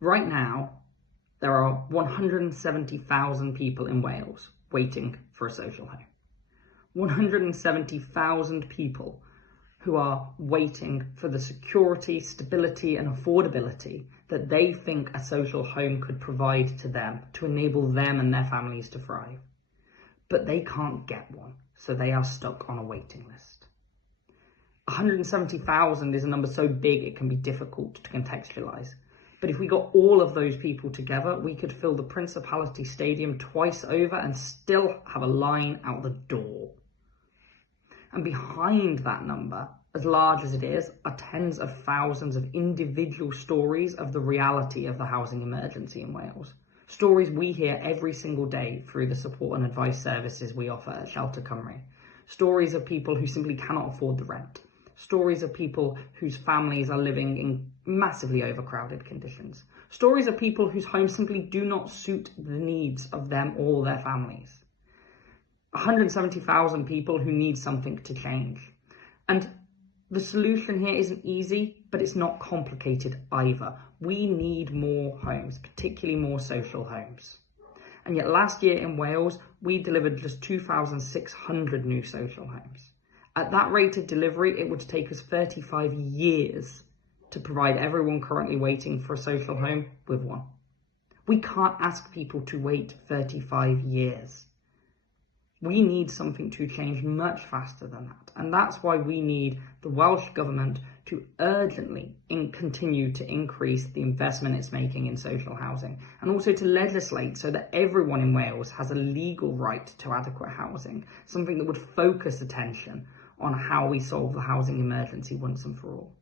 Right now, there are 170,000 people in Wales waiting for a social home. 170,000 people who are waiting for the security, stability and affordability that they think a social home could provide to them to enable them and their families to thrive. But they can't get one, so they are stuck on a waiting list. 170,000 is a number so big it can be difficult to contextualise. But if we got all of those people together, we could fill the Principality Stadium twice over and still have a line out the door. And behind that number, as large as it is, are tens of thousands of individual stories of the reality of the housing emergency in Wales. Stories we hear every single day through the support and advice services we offer at Shelter Cymru. Stories of people who simply cannot afford the rent. Stories of people whose families are living in massively overcrowded conditions. Stories of people whose homes simply do not suit the needs of them or their families. 170,000 people who need something to change. And the solution here isn't easy, but it's not complicated either. We need more homes, particularly more social homes. And yet last year in Wales, we delivered just 2,600 new social homes. At that rate of delivery, it would take us 35 years to provide everyone currently waiting for a social home with one. We can't ask people to wait 35 years. We need something to change much faster than that. And that's why we need the Welsh Government to urgently continue to increase the investment it's making in social housing, and also to legislate so that everyone in Wales has a legal right to adequate housing, something that would focus attention on how we solve the housing emergency once and for all.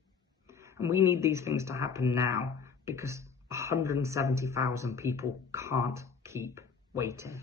And we need these things to happen now because 170,000 people can't keep waiting.